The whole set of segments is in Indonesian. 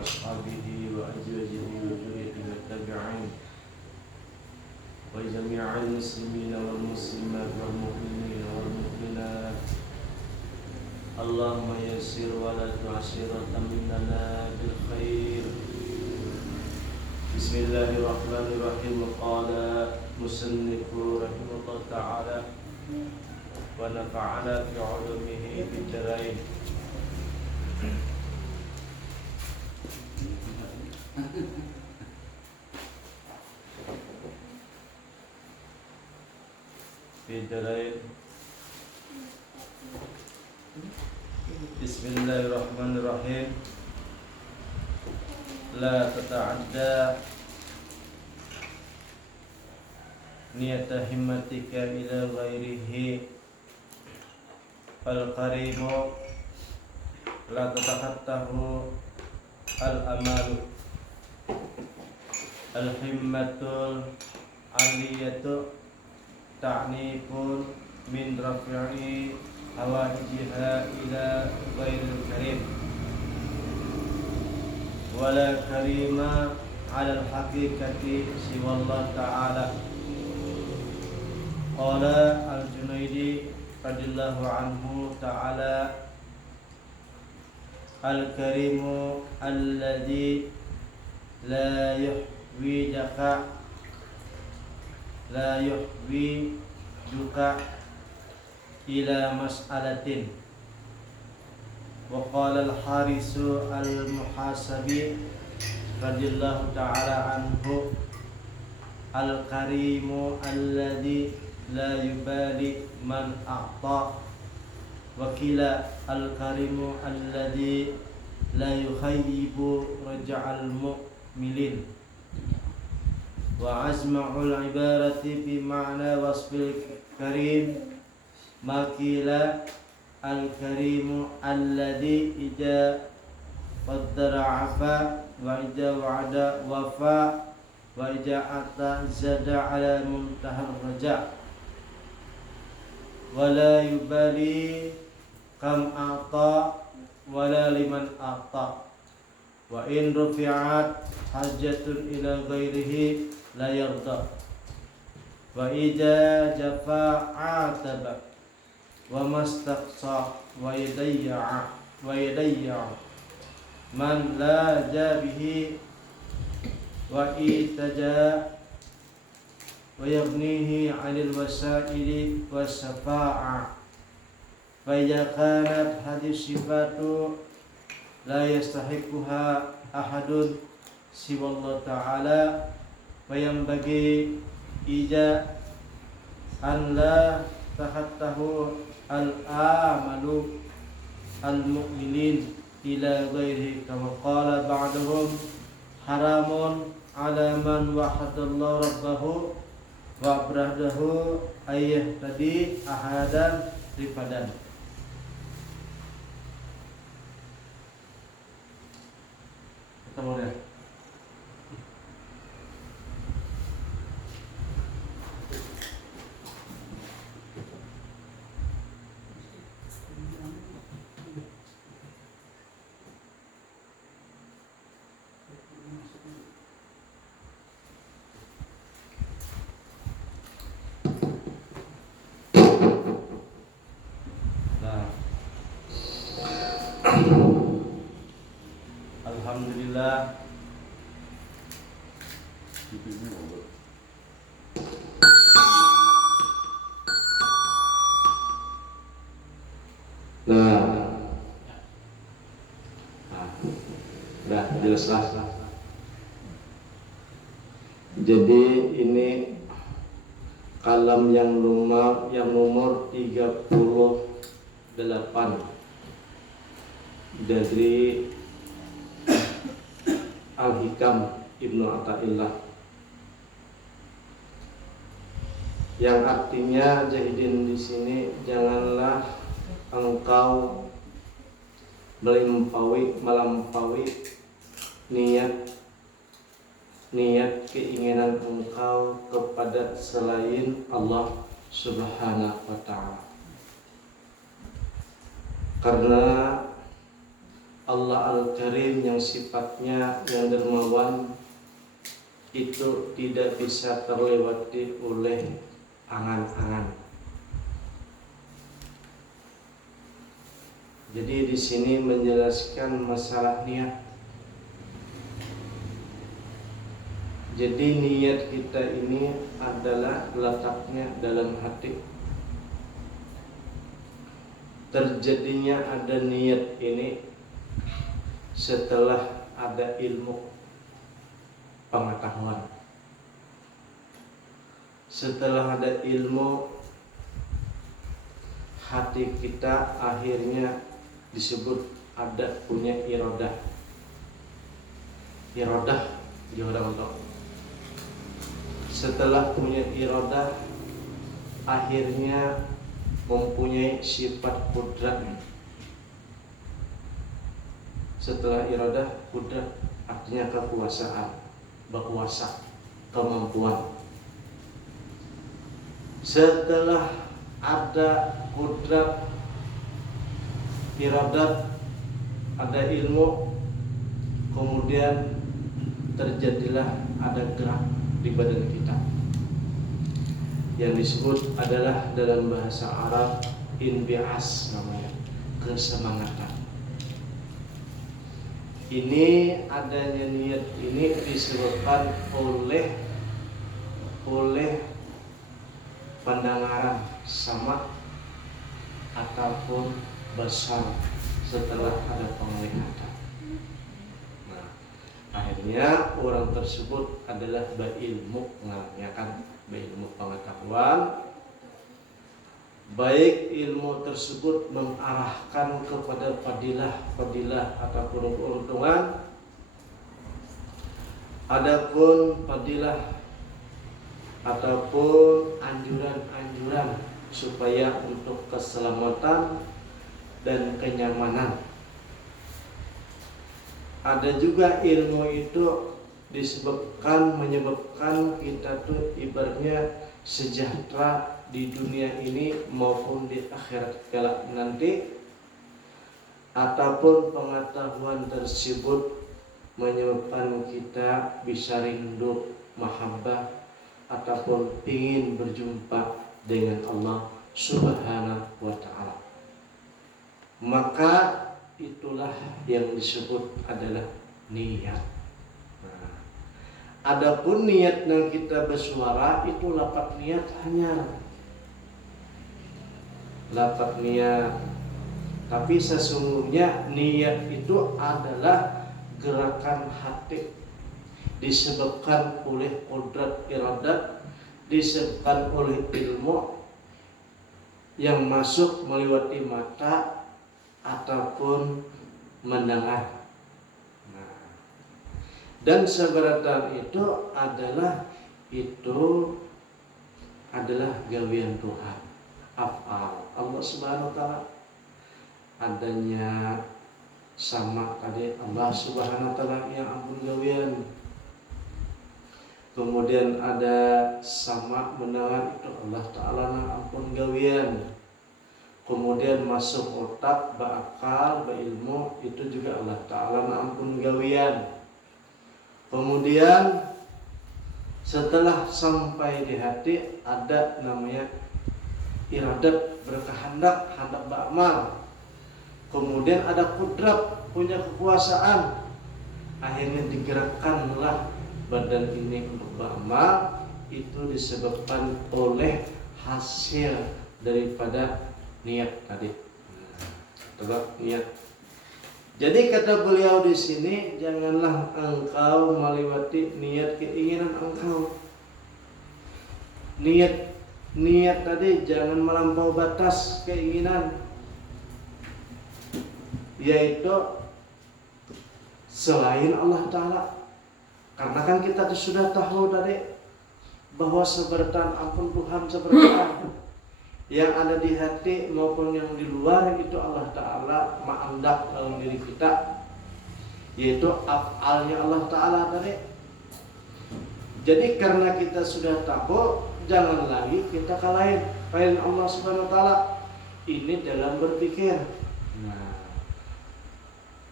وأصحابه وأزواجه وذريته والتابعين وجميع المسلمين والمسلمات والمؤمنين والمؤمنات. اللهم يسر ولا تعسر وتمم لنا بالخير. بسم الله الرحمن الرحيم. قال مصنف رحمه الله تعالى ونفعنا بعلومه في الدارين. Bismillahirrahmanirrahim. La tata'adda niyata himmatika ila ghairihi fal qaribu la tatakattahu al amalu al himmatul aliyatu ta'nifun min rafi'i hawajiha ila ghairil karim wala karima ala al-haqiqati siwallah ta'ala. Qala al-Junaidi radhiyallahu anhu ta'ala al-karimu alladhi la yuhwijaka ila mas'alatin. Wa qala al-Harisu al-Muhasabi radhiyallahu ta'ala anhu al-karimu alladhi la yubali man a'ta. Wa qila al-karimu alladhi la yukhayyibu raja'al mu'milin. Wa azma'ul ibarati bi ma'na wasfil karim makila al-karimu alladhi ida qaddara afa wa ida wa'ada wafa wa ida ata zada ala muntahar raja wala yubali kam a'ta wala liman a'ta wa in rufi'at hajatun ila ghairihi la yarda wa ida jafa ataba wa mastaqsa wa yadayya man la jabihi wa itaja wa yabnihi 'anil wasaili wasafa'a fa idza kanat hadhihi sifatu la yastahiquha ahadun siwallahu ta'ala wa yanbaghi ija an la tahattahu al-amalu al-mu'minin ila ghairihi kama qala ba'dahum haramun ala man wahadallahu rabbahu wa abradahu ayyah tadi ahadan rifadan. Ketemu deh. Alhamdulillah. Dah jelas lah. Jadi ini kalam yang nomor 38 dari Al-Hikam Ibnu Athaillah, yang artinya Jahidin di sini, janganlah engkau melampaui niat keinginan engkau kepada selain Allah Subhanahu wa ta'ala. Karena Allah Al-Karim yang sifatnya yang dermawan itu tidak bisa terlewati oleh angan-angan. Jadi di sini menjelaskan masalah niat. Jadi niat kita ini adalah letaknya dalam hati. Terjadinya ada niat ini setelah ada ilmu pengetahuan. Setelah ada ilmu, hati kita akhirnya disebut ada punya iradah. Iradah untuk. Setelah punya iradah, akhirnya mempunyai sifat kudrat. Setelah iradah, kudrat artinya kekuasaan, berkuasa, kemampuan. Setelah ada kudrat, iradat, ada ilmu, kemudian terjadilah ada gerak di badan kita yang disebut adalah dalam bahasa Arab inbi'as, namanya kesemangatan. Ini adanya niat ini disebabkan oleh pendengaran sama ataupun besar setelah ada penglihatan. Nah, akhirnya orang tersebut adalah berilmu, ya kan, berilmu pengetahuan. Baik ilmu tersebut mengarahkan kepada fadilah ataupun keuntungan, adapun fadilah ataupun anjuran-anjuran supaya untuk keselamatan dan kenyamanan. Ada juga ilmu itu menyebabkan kita tuh ibaratnya sejahtera di dunia ini maupun di akhirat kelak nanti, ataupun pengetahuan tersebut menyebabkan kita bisa rindu, mahabbah, ataupun ingin berjumpa dengan Allah Subhanahu wa ta'ala. Maka itulah yang disebut adalah niat. Nah, adapun niat yang kita bersuara itu lafaz niat hanya lafaz niat, tapi sesungguhnya niat itu adalah gerakan hati disebabkan oleh qudrat iradat, disebabkan oleh ilmu yang masuk melewati mata ataupun mendengar. Nah, dan seberatan itu adalah gawian Tuhan, af'al Allah Subhanahu wa ta'ala. Adanya sama tadi Allah Subhanahu wa ta'ala yang ampun gawian. Kemudian ada sama mendengar, itu Allah Ta'ala yang ampun gawian. Kemudian masuk otak, berakal, berilmu, itu juga Allah Ta'ala yang ampun gawian. Kemudian setelah sampai di hati ada namanya iradat, berkehendak, hendak beramal. Kemudian ada kudrat, punya kekuasaan. Akhirnya digerakkanlah badan ini untuk beramal. Itu disebabkan oleh hasil daripada niat tadi. Tetap niat. Jadi kata beliau di sini, janganlah engkau melewati niat keinginan engkau. Niat tadi jangan melampaui batas keinginan, yaitu selain Allah Ta'ala. Karena kan kita sudah tahu tadi bahwa seberatan ampun Tuhan seberatan yang ada di hati maupun yang di luar itu Allah Ta'ala ma'andak dalam diri kita, yaitu af'alnya Allah Ta'ala tadi. Jadi karena kita sudah tahu, jangan lagi kita kalahin Allah Subhanahu wa ta'ala. Ini dalam berpikir. Nah,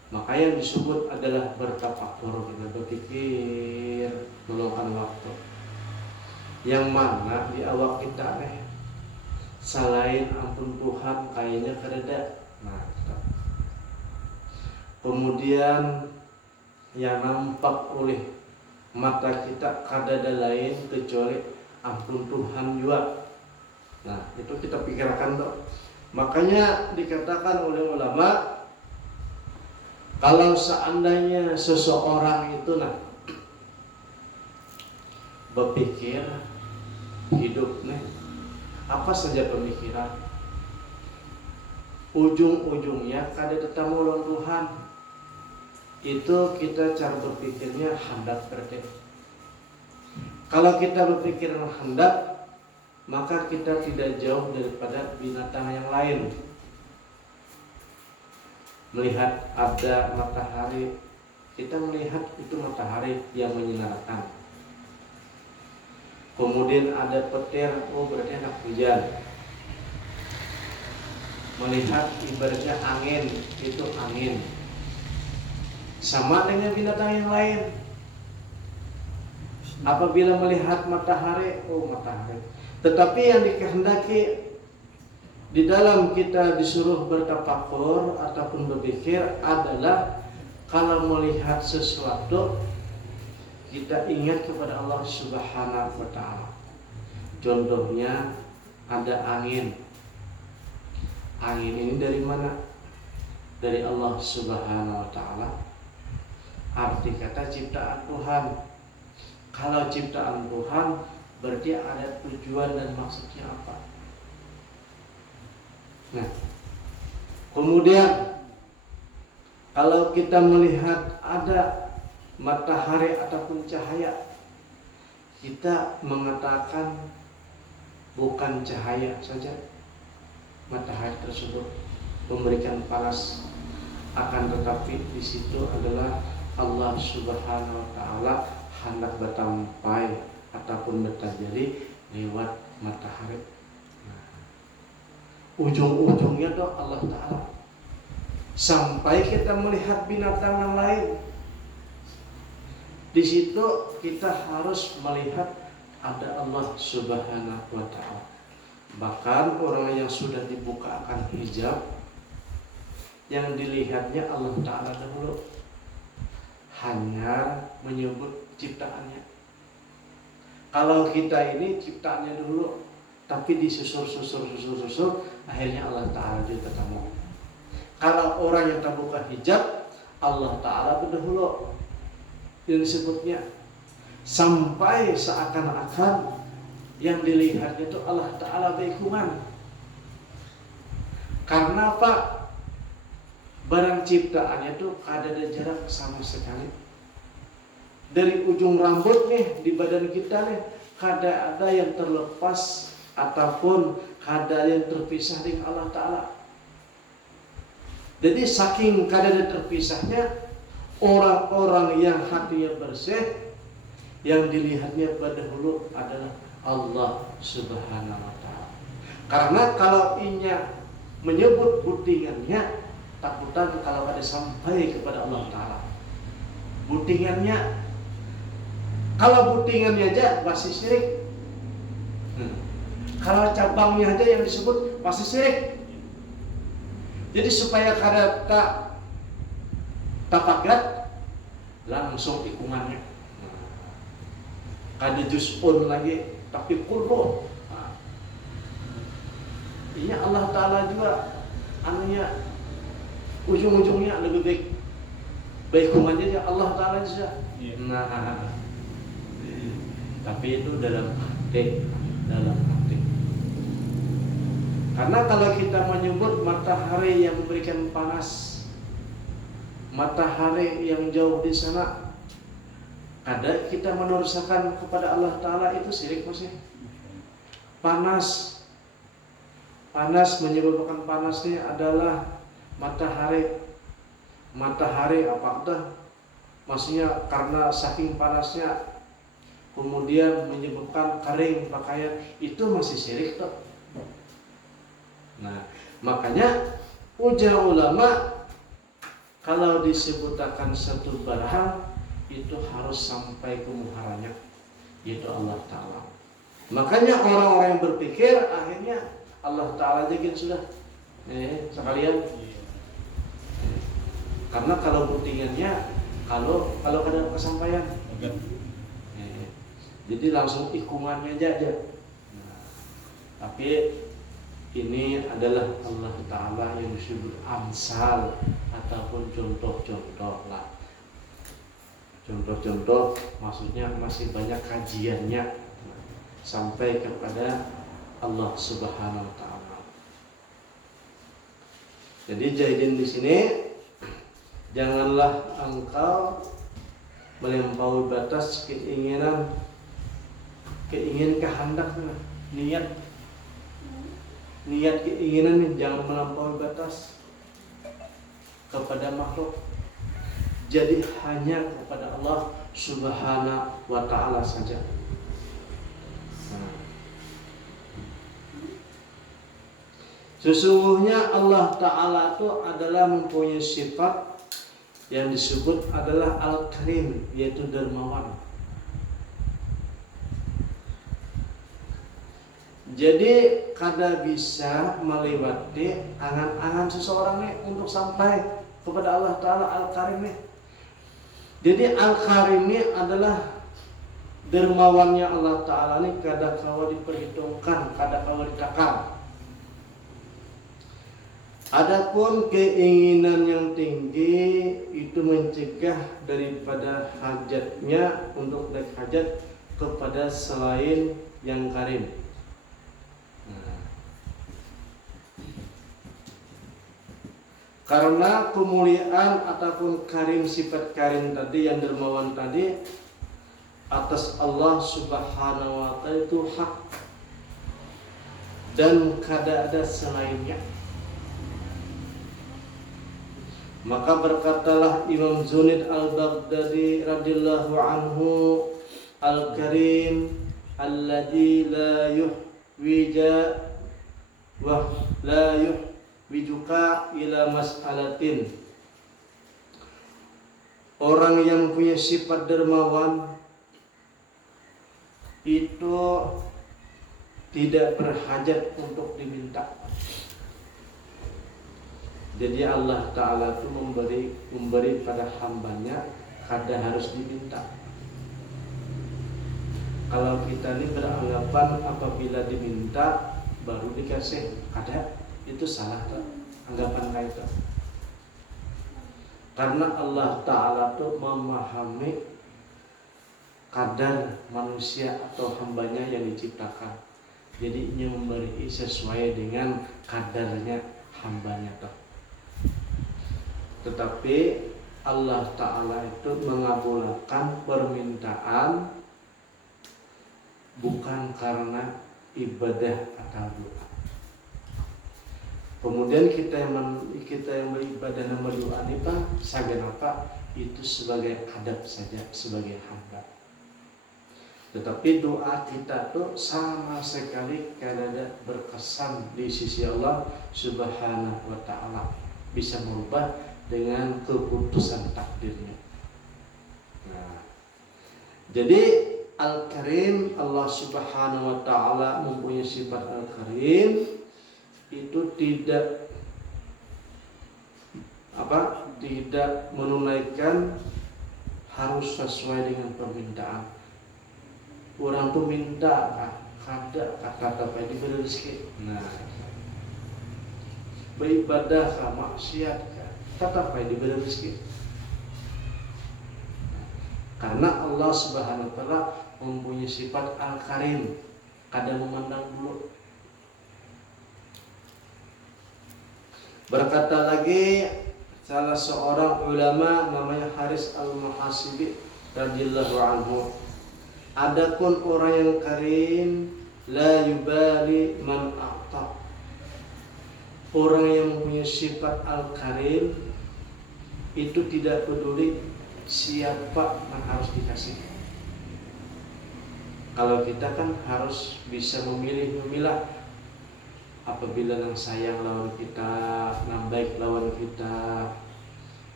Maka yang disebut adalah bertafakur, kita berpikir meluangkan waktu. Yang mana di awak kita selain ampun Tuhan kayaknya kereda. Nah, kemudian yang nampak oleh mata kita kadada lain kecuali ampun Tuhan juga. Nah, itu kita pikirkan dok. Makanya dikatakan oleh ulama, kalau seandainya seseorang itu berpikir hidup apa saja pemikiran, ujung-ujungnya kada ketemu dengan Tuhan, itu kita cara berpikirnya hendak berarti. Kalau kita berpikir hendak, maka kita tidak jauh daripada binatang yang lain. Melihat ada matahari, kita melihat itu matahari yang menyinarkan. Kemudian ada petir, oh berarti anak hujan. Melihat ibaratnya angin, itu angin. Sama dengan binatang yang lain. Apabila melihat matahari, oh matahari. Tetapi yang dikehendaki di dalam kita disuruh bertafakur ataupun berpikir adalah kalau melihat sesuatu kita ingat kepada Allah Subhanahu wa taala. Contohnya ada angin. Angin ini dari mana? Dari Allah Subhanahu wa taala. Arti kata ciptaan Tuhan. Kalau ciptaan Tuhan berarti ada tujuan dan maksudnya apa? Nah, kemudian kalau kita melihat ada matahari ataupun cahaya, kita mengatakan bukan cahaya saja matahari tersebut memberikan panas, akan tetapi di situ adalah Allah Subhanahu wa taala hendak bertampai ataupun bertajari lewat matahari. Ujung-ujungnya doa Allah Ta'ala. Sampai kita melihat binatang yang lain, di situ kita harus melihat ada Allah Subhanahu wa Ta'ala. Bahkan orang yang sudah dibukakan hijab, yang dilihatnya Allah Ta'ala dahulu, hanya menyebut ciptaannya. Kalau kita ini ciptaannya dulu, tapi disusul, akhirnya Allah Ta'ala juga ketemu. Kalau orang yang terbuka hijab, Allah Ta'ala berdahulu yang disebutnya, sampai seakan-akan yang dilihatnya itu Allah Ta'ala berikungan. Karena apa? Barang ciptaannya itu ada jarak sama sekali. Dari ujung rambut di badan kita kada ada yang terlepas ataupun kada yang terpisah dengan Allah Ta'ala. Jadi saking kada terpisahnya, orang-orang yang hatinya bersih, yang dilihatnya pada dahulu adalah Allah Subhanahu wa Ta'ala. Karena kalau inya menyebut butingannya, takutan kalau ada sampai kepada Allah Ta'ala. Butingannya, kalau butingannya aja pasti syirik. Kalau cabangnya aja yang disebut pasti syirik. Jadi supaya kada tak tapagat, langsung ikungannya. Kada juz'un lagi, tapi kullu. Ini Allah Ta'ala juga anunya, ujung-ujungnya lebih baik ikungannya Allah Ta'ala juga. Nah, tapi itu dalam hati. Karena kalau kita menyebut matahari yang memberikan panas, matahari yang jauh di sana, kadang kita menursakan kepada Allah Ta'ala, itu syirik masih. Panas menyebabkan panasnya adalah matahari. Matahari apa dah? Maksudnya karena saking panasnya kemudian menyebabkan kering pakaian, itu masih syirik toh. Nah, makanya ujar ulama kalau disebutkan satu barang itu harus sampai ke muharanya, yaitu Allah Ta'ala. Makanya orang-orang yang berpikir akhirnya Allah Ta'ala jadi sudah sekalian. Karena kalau buktiannya kalau ada kesampaian, jadi langsung ikumannya aja. Nah, tapi ini adalah Allah Ta'ala yang disebut amsal ataupun contoh-contoh lah. Contoh-contoh maksudnya masih banyak kajiannya sampai kepada Allah Subhanahu wa Ta'ala. Jadi jahidin di sini, janganlah engkau melampaui batas keinginan kehendak, niat keinginan nih, jangan melampaui batas kepada makhluk. Jadi hanya kepada Allah Subhanahu wa Ta'ala saja. Sesungguhnya Allah Ta'ala itu adalah mempunyai sifat yang disebut adalah Al-Karim, yaitu dermawan. Jadi kada bisa melewati angan-angan seseorang nih untuk sampai kepada Allah Ta'ala Al-Karim nih. Jadi Al-Karim ini adalah dermawannya Allah Ta'ala nih, kada kawa diperhitungkan, kada kawa ditakar. Adapun keinginan yang tinggi itu mencegah daripada hajatnya untuk naik hajat kepada selain yang karim. Karena kemuliaan ataupun karim, sifat karim tadi yang dermawan tadi atas Allah Subhanahu wa Ta'ala itu hak dan kada ada selainnya. Maka berkatalah Imam Junaid al-Baghdadi radhiyallahu anhu, Al-Karim alladzi la yuhwija wa la yuhwijuka ila mas'alatin. Orang yang punya sifat dermawan itu tidak berhajat untuk diminta. Jadi Allah Ta'ala itu memberi pada hambanya, kada harus diminta. Kalau kita ini beranggapan apabila diminta baru dikasih, kada, itu salah tak? Anggapan kayak itu. Karena Allah Ta'ala itu memahami kadar manusia atau hambanya yang diciptakan. Jadi ia memberi sesuai dengan kadarnya hambanya tuh. Tetapi Allah Ta'ala itu mengabulkan permintaan bukan karena ibadah atau doa. Kemudian kita yang beribadah dan berdoa ini Pak, sagan apa? Itu sebagai adab saja, sebagai hamba. Tetapi doa kita tuh sama sekali kada berkesan di sisi Allah Subhanahu wa Ta'ala, bisa merubah dengan keputusan takdirnya. Nah, jadi Al-Karim, Allah Subhanahu wa Ta'ala mempunyai sifat Al-Karim itu tidak menunaikan harus sesuai dengan permintaan. Orang tuh minta kada kata apa diberi rezeki. Nah, beribadah kah, maksiat tetap diberi rezeki. Karena Allah Subhanahu wa Ta'ala mempunyai sifat Al-Karim, kada memandang bulu. Berkata lagi salah seorang ulama namanya Haris Al-Muhasibi radhiyallahu anhu, adapun orang yang karim la yubali man a'ta. Orang yang mempunyai sifat Al-Karim itu tidak peduli siapa yang harus dikasih. Kalau kita kan harus bisa memilah apabila yang sayang lawan kita, yang baik lawan kita,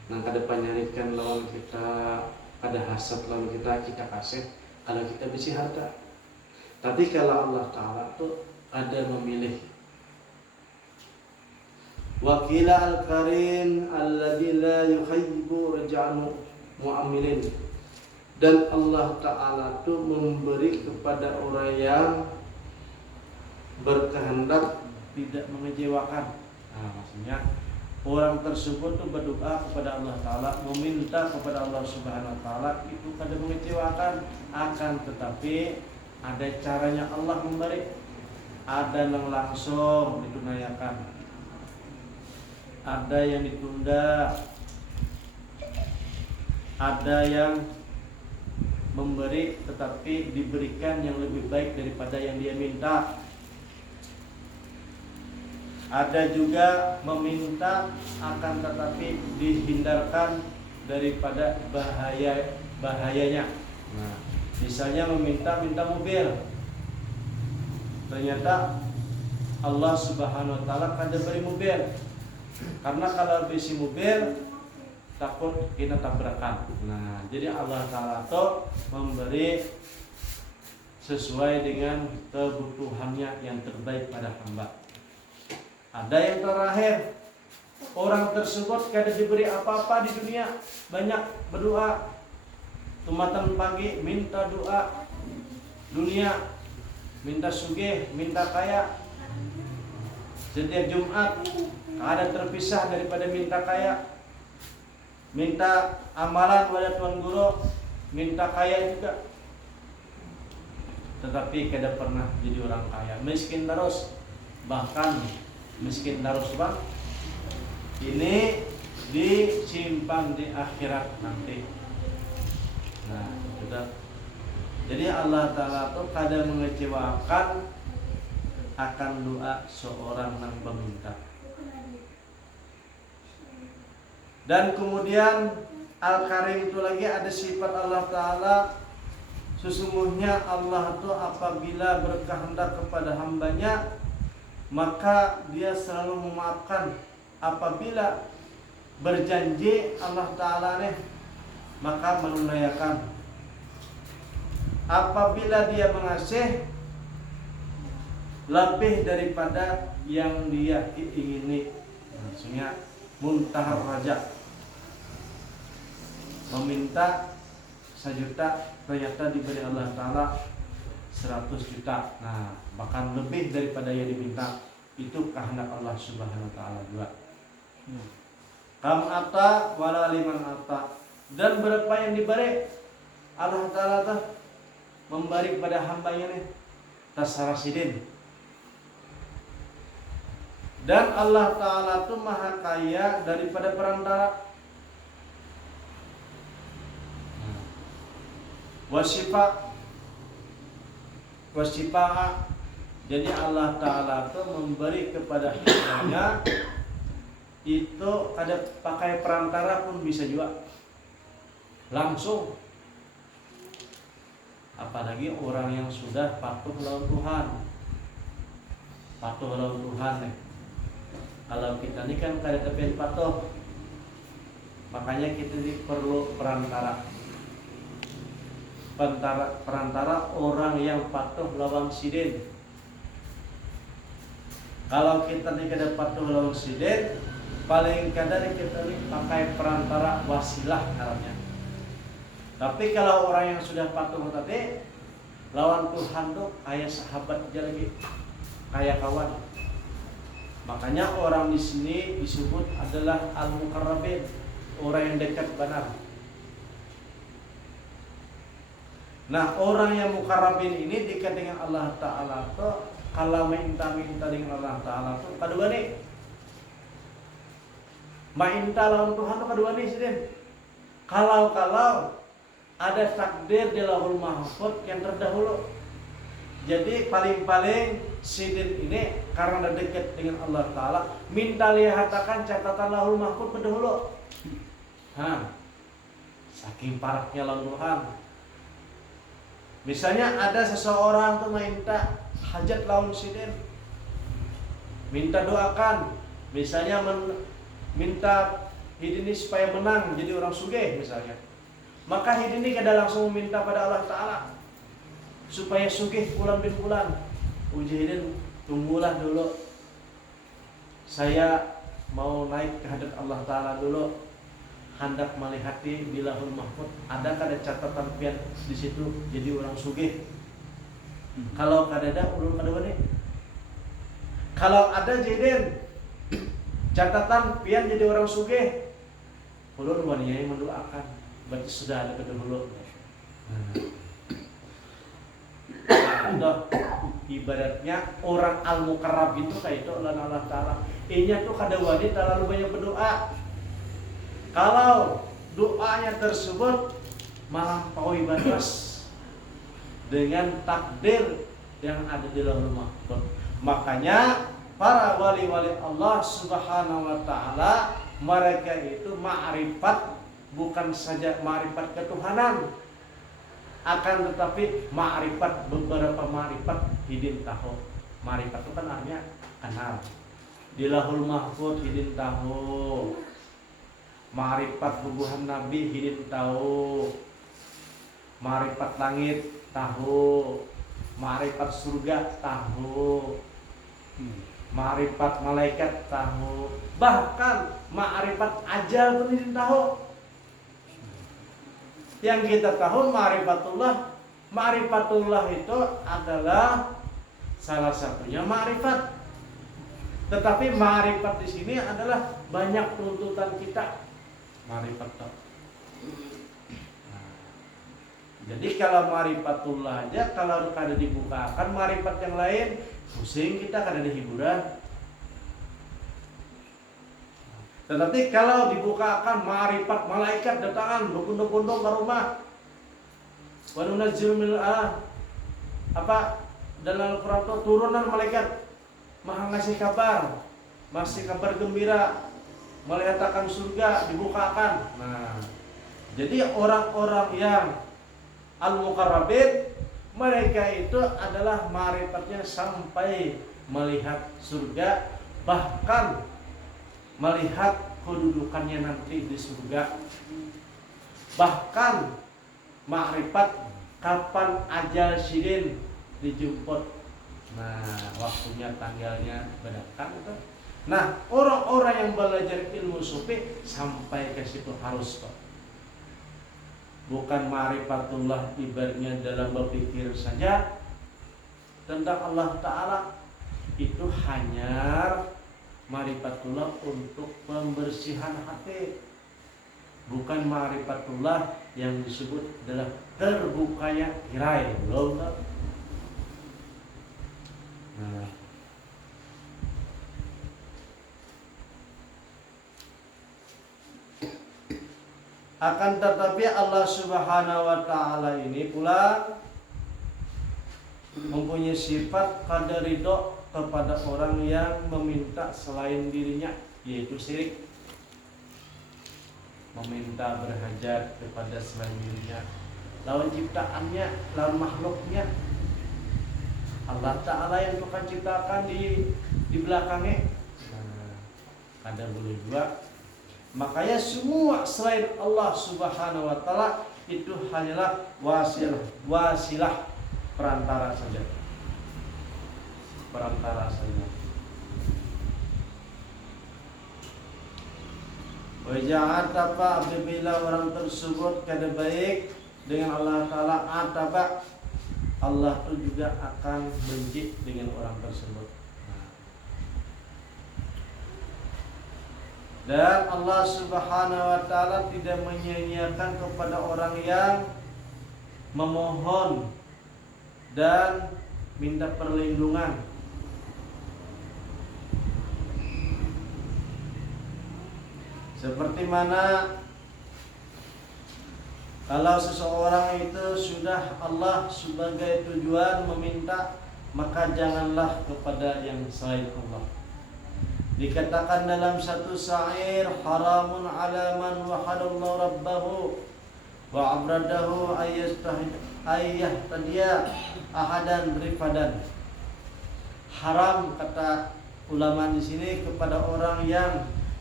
Nang kada panyarikan lawan kita, ada hasad lawan kita kasih kalau kita bisi harta. Tapi kalau Allah Ta'ala tuh ada memilih. Wakila al-karim alladzi la yuhibbu raja'an mu'amilin. Dan Allah Ta'ala tuh memberi kepada orang yang berkehendak tidak mengecewakan. Nah, maksudnya orang tersebut tuh berdoa kepada Allah Ta'ala, meminta kepada Allah Subhanahu Wa Ta'ala, itu kada mengecewakan. Akan tetapi ada caranya Allah memberi. Ada yang langsung ditunaikan, ada yang ditunda, ada yang memberi tetapi diberikan yang lebih baik daripada yang dia minta. Ada juga meminta akan tetapi dihindarkan daripada bahayanya. Nah, misalnya minta mobil, ternyata Allah Subhanahu Wa Ta'ala kada beri mobil, karena kalau bisi mobil takut kita tabrakan. Nah, jadi Allah Ta'ala tuh memberi sesuai dengan kebutuhannya yang terbaik pada hamba. Ada yang terakhir, orang tersebut kada diberi apa-apa di dunia, banyak berdoa, tumatan pagi minta doa dunia, minta sugih, minta kaya. Setiap Jumat kada terpisah daripada minta kaya, minta amalan pada Tuan Guru, minta kaya juga. Tetapi kada pernah jadi orang kaya, miskin terus, bahkan miskin terus bang. Ini disimpan di akhirat nanti. Nah, sudah. Jadi Allah Ta'ala itu kada mengecewakan akan doa seorang yang meminta. Dan kemudian Al-Karim itu lagi ada sifat Allah Ta'ala. Sesungguhnya Allah itu apabila berkehendak kepada hambanya, maka dia selalu memaafkan. Apabila berjanji Allah Ta'ala nih, maka menunaikan. Apabila dia mengasih lebih daripada yang dia ingini, maksudnya muntahar raja, meminta 1 juta ternyata diberi Allah Ta'ala 100 juta. Nah, bahkan lebih daripada yang diminta. Itu kehendak Allah Subhanahu Wa Ta'ala juga. Kam ata wala liman ata. Dan berapa yang diberi, Allah Ta'ala tuh memberi kepada hambanya nih tasarasidin. Dan Allah Ta'ala tuh maha kaya daripada perantara. Wasifa. Jadi Allah Ta'ala tuh memberi kepada hambanya itu ada pakai perantara pun bisa juga langsung. Apalagi orang yang sudah patuh lawan Tuhan. Patuh lawan Tuhan nih. Kalau kita ini kan kada tepian patuh, makanya kita ini perlu perantara. Perantara orang yang patuh lawan sidin. Kalau kita ini kada patuh lawan sidin, paling kadang kita ini pakai perantara wasilah caranya. Tapi kalau orang yang sudah patuh tadi lawan Tuhan tuh kayak sahabat aja lagi, kayak kawan. Makanya orang di sini disebut adalah al-muqarrabin, orang yang dekat benar. Nah, orang yang muqarrabin ini dekat dengan Allah Ta'ala tuh kalau minta dengan Allah Ta'ala tuh kedua nih. Minta lawan Tuhan tuh kedua nih sidin. Kalau ada takdir di Lauhul Mahfuz yang terdahulu. Jadi paling-paling sidin ini karena dekat dengan Allah Ta'ala, minta lihatakan catatan Lauhul Mahfuz terdahulu. Saking paraknya lawan Tuhan. Misalnya ada seseorang tuh minta hajat lawan sidin, minta doakan. Misalnya minta hidini supaya menang jadi orang sugih misalnya, maka hidini kada langsung meminta pada Allah Ta'ala supaya sugih bulan bin bulan. Uji hidin, tunggulah dulu, saya mau naik ke hadrat Allah Ta'ala dulu, hendak melihati di Lahul Mahfud adakah ada catatan pian di situ jadi orang sugih. Kalau kada ada ulun kada wani. Kalau ada jadin catatan pian jadi orang sugih, ulun wani yang mendoakan, berarti sudah ada kedahulu. Ibaratnya orang al-mukarrab itu kayak itu Allah Ta'ala. Inya tuh kada wani terlalu banyak berdoa. Kalau doanya tersebut melampaui batas dengan takdir yang ada di Lauhul Mahfuz, makanya para wali-wali Allah Subhanahu wa Ta'ala mereka itu ma'rifat, bukan saja ma'rifat ketuhanan, akan tetapi ma'rifat beberapa ma'rifat hidin tahu. Ma'rifat itu kan artinya kenal. Di Lauhul Mahfuz hidin tahu. Ma'rifat hubungan Nabi hidin tahu. Ma'rifat langit tahu. Ma'rifat surga tahu. Ma'rifat malaikat tahu. Bahkan ma'rifat ajal pun hidin tahu. Yang kita tahu ma'rifatullah. Ma'rifatullah itu adalah salah satunya ma'rifat. Tetapi ma'rifat di sini adalah banyak tuntutan kita. Ma'rifat. Jadi kalau ma'rifatullah aja kalau kada dibukakan ma'rifat yang lain, pusing kita, kada ada hiburan. Tetapi kalau dibukakan ma'rifat malaikat datangan berbondong-bondong ke rumah, wa nunazzilu minal dalam Al-Qur'an turunan malaikat maha ngasih kabar, masih kabar gembira, melihatkan surga dibukakan. Nah, jadi orang-orang yang al-muqarrabin mereka itu adalah ma'rifatnya sampai melihat surga, bahkan melihat kedudukannya nanti di surga, bahkan ma'rifat kapan ajal sidin dijemput. Nah, waktunya tanggalnya bedakan itu. Nah, orang-orang yang belajar ilmu sufi sampai ke situ harus kok. Bukan ma'rifatullah ibaratnya dalam berpikir saja tentang Allah Ta'ala, itu hanya ma'rifatullah untuk pembersihan hati. Bukan ma'rifatullah yang disebut adalah terbukanya tirai. Belum tak? Nah, akan tetapi Allah Subhanahu wa Ta'ala ini pula mempunyai sifat kada ridho kepada orang yang meminta selain dirinya, yaitu syirik. Meminta berhajat kepada selain dirinya, lawan ciptaannya, lawan makhluknya. Allah Ta'ala yang Tuhan ciptakan di belakangnya. Nah, kada boleh juga. Makanya semua selain Allah Subhanahu wa Ta'ala itu hanyalah wasilah, perantara saja. Perantara saja. Wajah atapa apabila orang tersebut kada baik dengan Allah Ta'ala, atapa Allah itu juga akan benci dengan orang tersebut. Dan Allah Subhanahu wa Ta'ala tidak menyia-nyiakan kepada orang yang memohon dan minta perlindungan. Seperti mana kalau seseorang itu sudah Allah sebagai tujuan meminta, maka janganlah kepada yang selain Allah. Dikatakan dalam satu syair, haramun ala man wahadallahu rabbahu wa abradahu ayyah ahadan rifadan. Haram, kata ulama di sini, kepada orang yang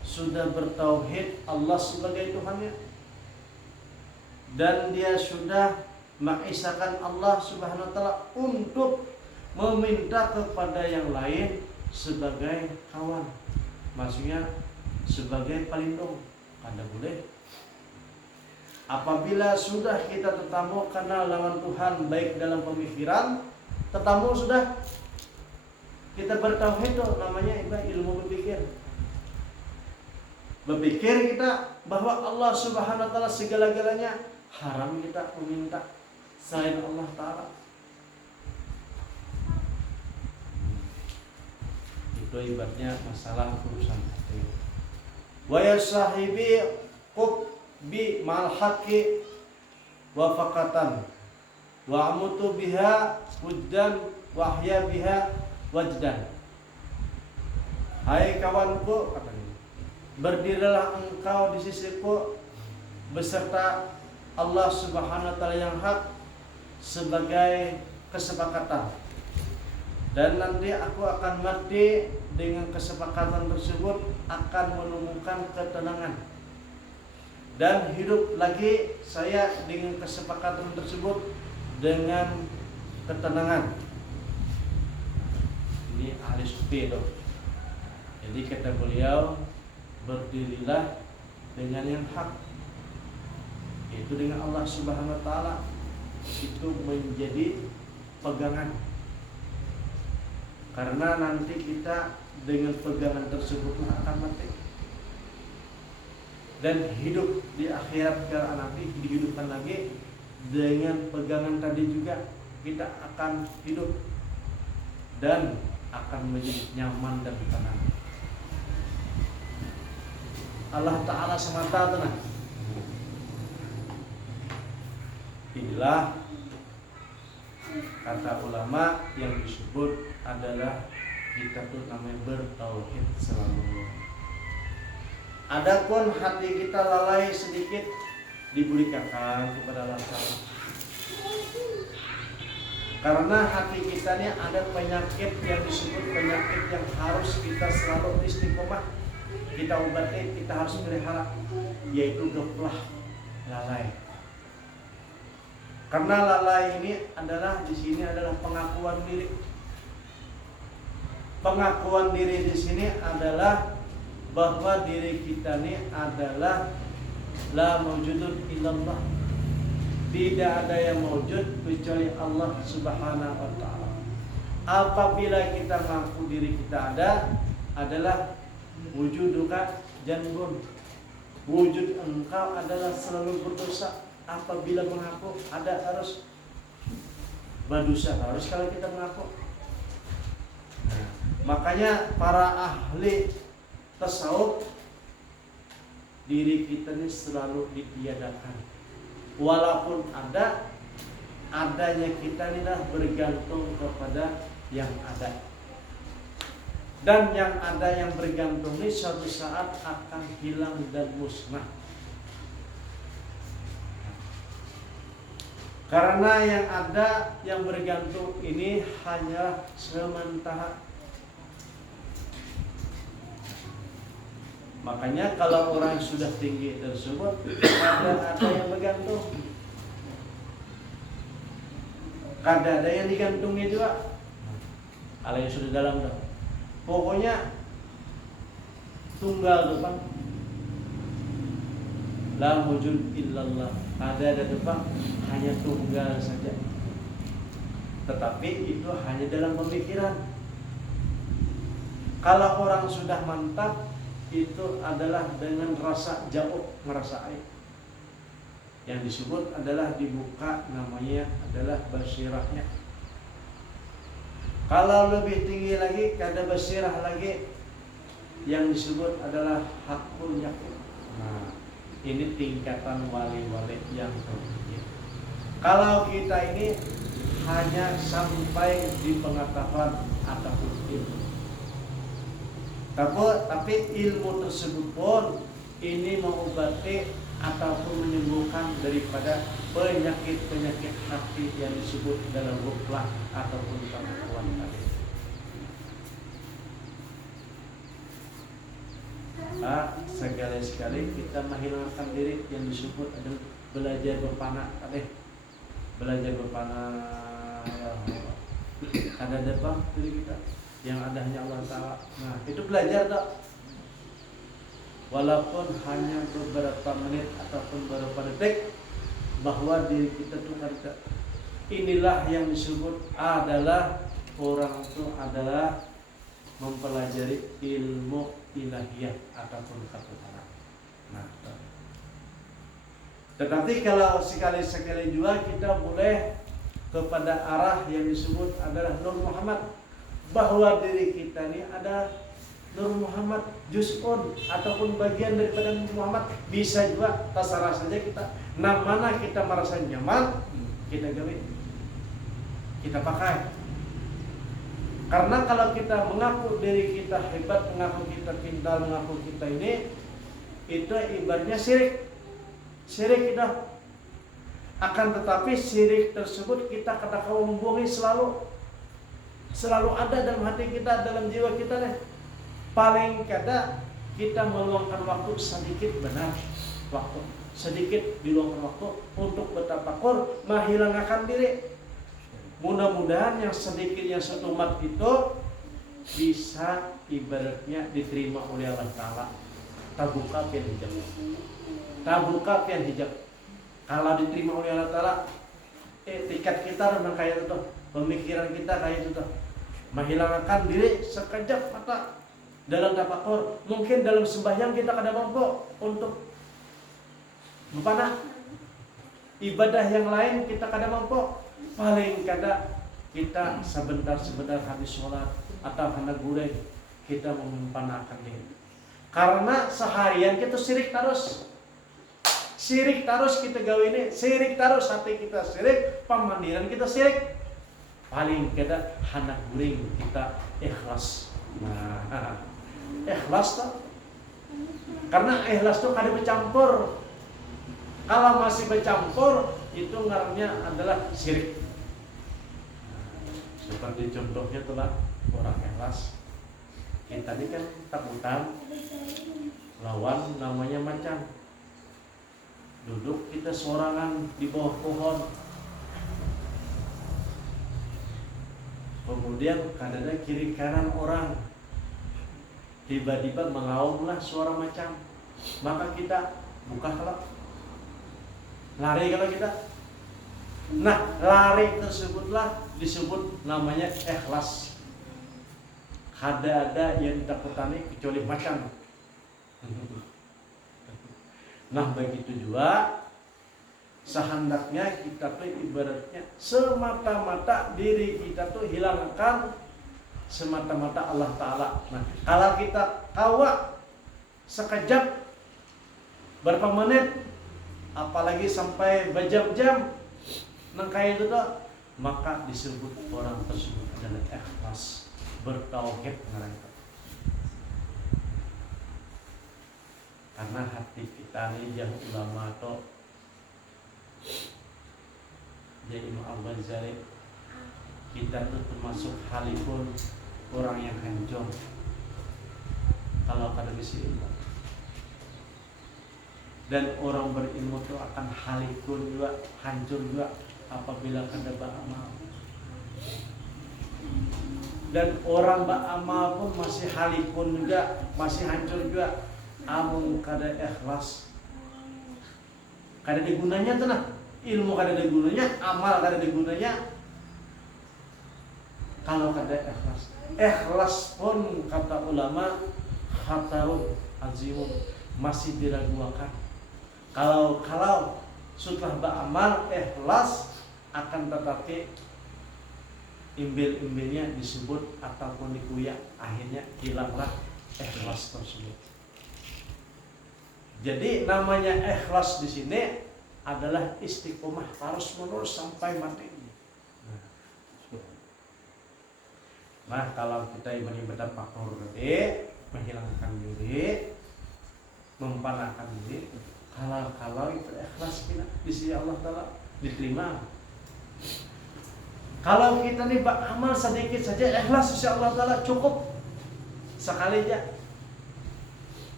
sudah bertauhid Allah sebagai Tuhannya, dan dia sudah mengisahkan Allah Subhanahu wa taala untuk meminta kepada yang lain sebagai kawan, maksudnya sebagai pelindung. Anda boleh. Apabila sudah kita tetamu kenal lawan Tuhan baik dalam pemikiran, tetamu sudah kita bertauhid, namanya ilmu berpikir. Berpikir kita bahwa Allah Subhanahu wa taala segala-galanya, haram kita meminta selain Allah taala. Itu ibaratnya masalah urusan hati. Wa yasahibi qub bi mal haqqi wa faqatan wa amutu biha wujdan wa ahya biha wajdan. Hai kawanku, katanya, berdirilah engkau di sisiku beserta Allah Subhanahu wa taala yang hak sebagai kesepakatan, dan nanti aku akan mati dengan kesepakatan tersebut, akan menemukan ketenangan, dan hidup lagi saya dengan kesepakatan tersebut dengan ketenangan. Ini ahli sufi itu. Jadi kata beliau, berdirilah dengan yang hak, itu dengan Allah Subhanahu wa taala, itu menjadi pegangan. Karena nanti kita dengan pegangan tersebut akan mati, dan hidup di akhirat kala nanti dihidupkan lagi dengan pegangan tadi juga, kita akan hidup dan akan menjadi nyaman dan tenang. Allah Ta'ala semata tenang. Inilah kata ulama yang disebut adalah kita tuh namanya bertauhid selalu. Adapun hati kita lalai sedikit, diberikan kepada Allah Ta'ala. Karena hati kita ini ada penyakit yang disebut penyakit yang harus kita selalu istiqomah, kita obati, kita harus pelihara, yaitu gaflah, lalai. Karena lalai ini adalah di sini adalah pengakuan diri. Pengakuan diri di sini adalah bahwa diri kita ini adalah la mawjudun illallah. Tidak ada yang mewujud kecuali Allah Subhanahu wa taala. Apabila kita mengaku diri kita ada, adalah wujuduka janbun. Wujud engkau adalah selalu berdosa. Apabila mengaku ada, harus berdosa harus kalau kita mengaku. Nah, makanya para ahli tasawuf, diri kita ini selalu ditiadakan. Walaupun adanya kita ini dah bergantung kepada yang ada, dan yang ada yang bergantung ini suatu saat akan hilang dan musnah. Karena yang ada yang bergantung ini hanya sementara. Makanya kalau orang sudah tinggi tersebut, ada yang bergantung, ada yang digantungi juga. Kalau yang sudah dalam dah, pokoknya tunggal depan, la wujud illallah, ada depan, hanya tunggal saja. Tetapi itu hanya dalam pemikiran. Kalau orang sudah mantap, itu adalah dengan rasa jauh, merasa air. Yang disebut adalah dibuka, namanya adalah basirahnya. Kalau lebih tinggi lagi, ada basirah lagi, yang disebut adalah hakul yakin. Nah, ini tingkatan wali-wali yang tertinggi. Kalau kita ini hanya sampai di pengetahuan ataupun ilmu, tapi ilmu tersebut pun ini mengobati ataupun menyembuhkan daripada penyakit-penyakit hati yang disebut dalam ghaflah ataupun pengakuan tadi. sekali-sekali kita menghilangkan diri yang disebut adalah belajar berpanah. Belajar berpanah ya Allah. Ada bang diri kita yang ada hanya Allah Ta'ala. Nah itu belajar tak? Walaupun hanya beberapa menit ataupun beberapa detik, bahwa diri kita tuh ada. Inilah yang disebut adalah orang itu adalah mempelajari ilmu ilahiyah ataupun ketuhanan. Nah, tetapi kalau sekali-sekali juga kita boleh kepada arah yang disebut adalah Nur Muhammad, bahwa diri kita ini ada Nur Muhammad juz'un ataupun bagian daripada Nur Muhammad. Bisa juga terserah saja kita. Nah mana kita merasa nyaman, kita gawe, kita pakai. Karena kalau kita mengaku diri kita hebat, mengaku kita pintar, mengaku kita ini, itu ibaratnya syirik. Syirik kita. Akan tetapi syirik tersebut kita katakan membohongi selalu ada dalam hati kita, dalam jiwa kita nih. Paling kadang kita meluangkan waktu sedikit, benar waktu sedikit diluangkan waktu untuk bertafakur, menghilangkan diri. Mudah-mudahan yang sedikit yang setumat itu bisa ibaratnya diterima oleh Allah Ta'ala. Tabuka pian hijab. Tabuka pian hijab. Kalau diterima oleh Allah Ta'ala, etikat kita memang kayak itu, pemikiran kita kayak itu, menghilangkan diri sekejap mata dalam tafakur. Mungkin dalam sembahyang kita kada mampu untuk berpanah. Ibadah yang lain kita kada mampu. Paling kada kita sebentar-sebentar habis sholat atau hendak gurih kita mempanahkan diri. Karena seharian kita sirik terus. Sirik terus kita gawe ini, sirik terus hati kita sirik, pemandiran kita sirik. Paling kada hendak guring kita ikhlas. Nah, ikhlas tuh. Karena ikhlas tuh kada bercampur. Kalau masih bercampur itu ngarannya adalah syirik. Seperti contohnya itulah orang ikhlas. Kita ini kan takutan lawan namanya macan. Duduk kita sorangan di bawah pohon. Kemudian kadang-kadang kiri kanan orang. Tiba-tiba mengaumlah suara macan. Maka kita buka kalau lari kalau kita. Nah, lari tersebutlah disebut namanya ikhlas. Ada yang ditakutani kecuali macan. Nah, begitu juga sehendaknya kita tuh ibaratnya semata-mata diri kita tuh hilangkan semata-mata Allah Ta'ala. Nah, kalau kita kawa sekejap berapa menit, apalagi sampai berjam-jam nangkai itu tuh, maka disebut orang tersebut adalah ikhlas, bertauhid dengan itu. Karena hati kita ini yang ulama atau jadi Imam Al-Ghazali, kita tuh termasuk halipun orang yang hancur kalau kada bisa ilmu. Dan orang berilmu itu akan halikun juga, hancur juga apabila kada beramal. Dan orang beramal pun masih halikun juga, masih hancur juga, amun kada ikhlas. Kada ada gunanya tuh nah. Ilmu kada ada gunanya, amal kada ada gunanya kalau kada ikhlas. Ikhlas pun kata ulama khatarun azimun, masih diragukan. Kalau setelah beramal ikhlas, akan tetapi imbil-imbilnya disebut ataupun dikuyak, akhirnya hilanglah ikhlas tersebut. Jadi namanya ikhlas di sini adalah istiqomah terus menerus sampai mati. Nah, kalau kita beribadah faktor tadi, menghilangkan diri, mempanahkan diri, kalau itu ikhlas kita di sisi Allah Ta'ala diterima. Kalau kita nih beramal sedikit saja ikhlas di sisi Allah Ta'ala cukup sekali aja.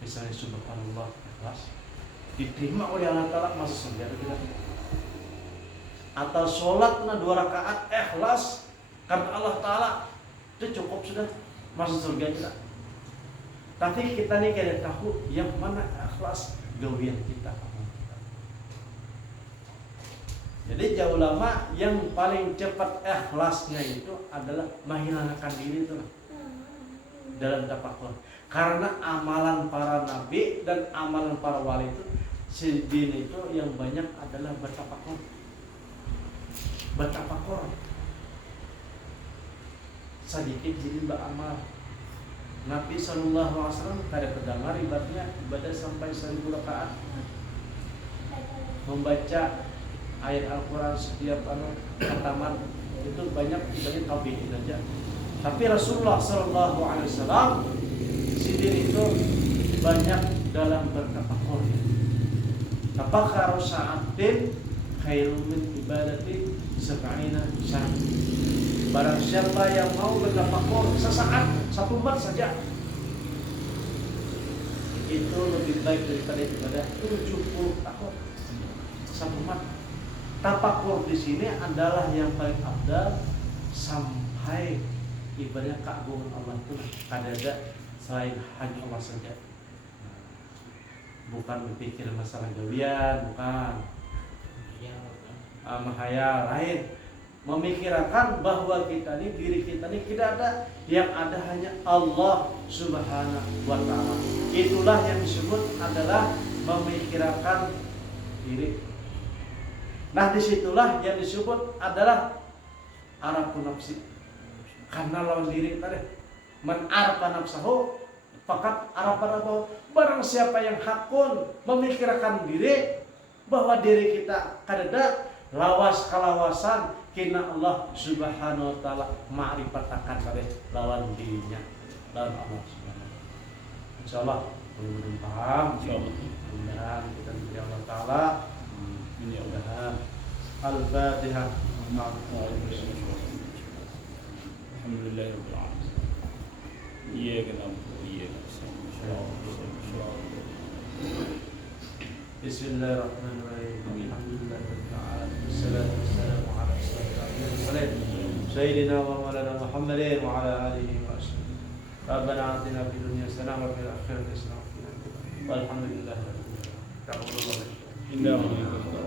misalnya subhanallah ikhlas, diterima oleh Allah Ta'ala masuk surga atau tidak? Atau sholatnya 2 rakaat ikhlas karena Allah Ta'ala, itu cukup sudah masuk surga tidak? Tapi kita nih kayak tahu yang mana ikhlas gawian kita. Jadi jauh lama yang paling cepat ikhlasnya itu adalah menghilangkan diri itu dalam tafakur. Karena amalan para nabi dan amalan para wali itu sidin itu yang banyak adalah bertafakur. Bertafakur. Sedikit jadi beramal. Nabi SAW kada terdengar ibadah sampai 1000 rakaat. Membaca ayat Al-Quran setiap khataman itu banyak ibadah tabiin aja. Tapi Rasulullah SAW sidin itu banyak dalam bertafakur. Tafakkar sa'atin khairun min ibadati sab'ina syahran. Barang siapa yang mau bertafakur sesaat, 1 mat saja, itu lebih baik daripada ibadah 70 tahun. 1 mat. Tafakur di sini adalah yang paling afdal sampai ibadah keagungan Allah itu ada selain hanya Allah saja. Bukan berpikir masalah gawian, bukan mahayal lain. Memikirkan bahwa kita ini, diri kita ini tidak ada, yang ada hanya Allah Subhanahu wa Ta'ala. Itulah yang disebut adalah memikirkan diri. Nah, disitulah yang disebut adalah arafun nafsi. Karena lawan diri tadi, man arafa nafsahu faqad arafa rabbahu. Barang siapa yang hakun memikirkan diri bahwa diri kita kadada lawas kalawasan kina Allah Subhanahu wa Ta'ala ma'rifat akan tadi lawan dirinya lawan Allah Subhanahu wa Ta'ala. Insyaallah mudah-mudahan paham. Mudah-mudahan kita dari Allah Ta'ala. Mudah-mudahan Al-Fatihah. Alhamdulillah rabbil alamin. Iyyaka na'budu wa iyyaka nasta'in. Bismillahirrahmanirrahim. Alhamdulillahirabbil alamin. Wassalatu wassalamu ala asyrofil sayyidina wa maulana Muhammadin wa ala alihi wa sahbihi. Rabbana atina fid dunya hasanah wa fil akhirati hasanah wa qina adzabannar. Walhamdulillahirabbil alamin. Indah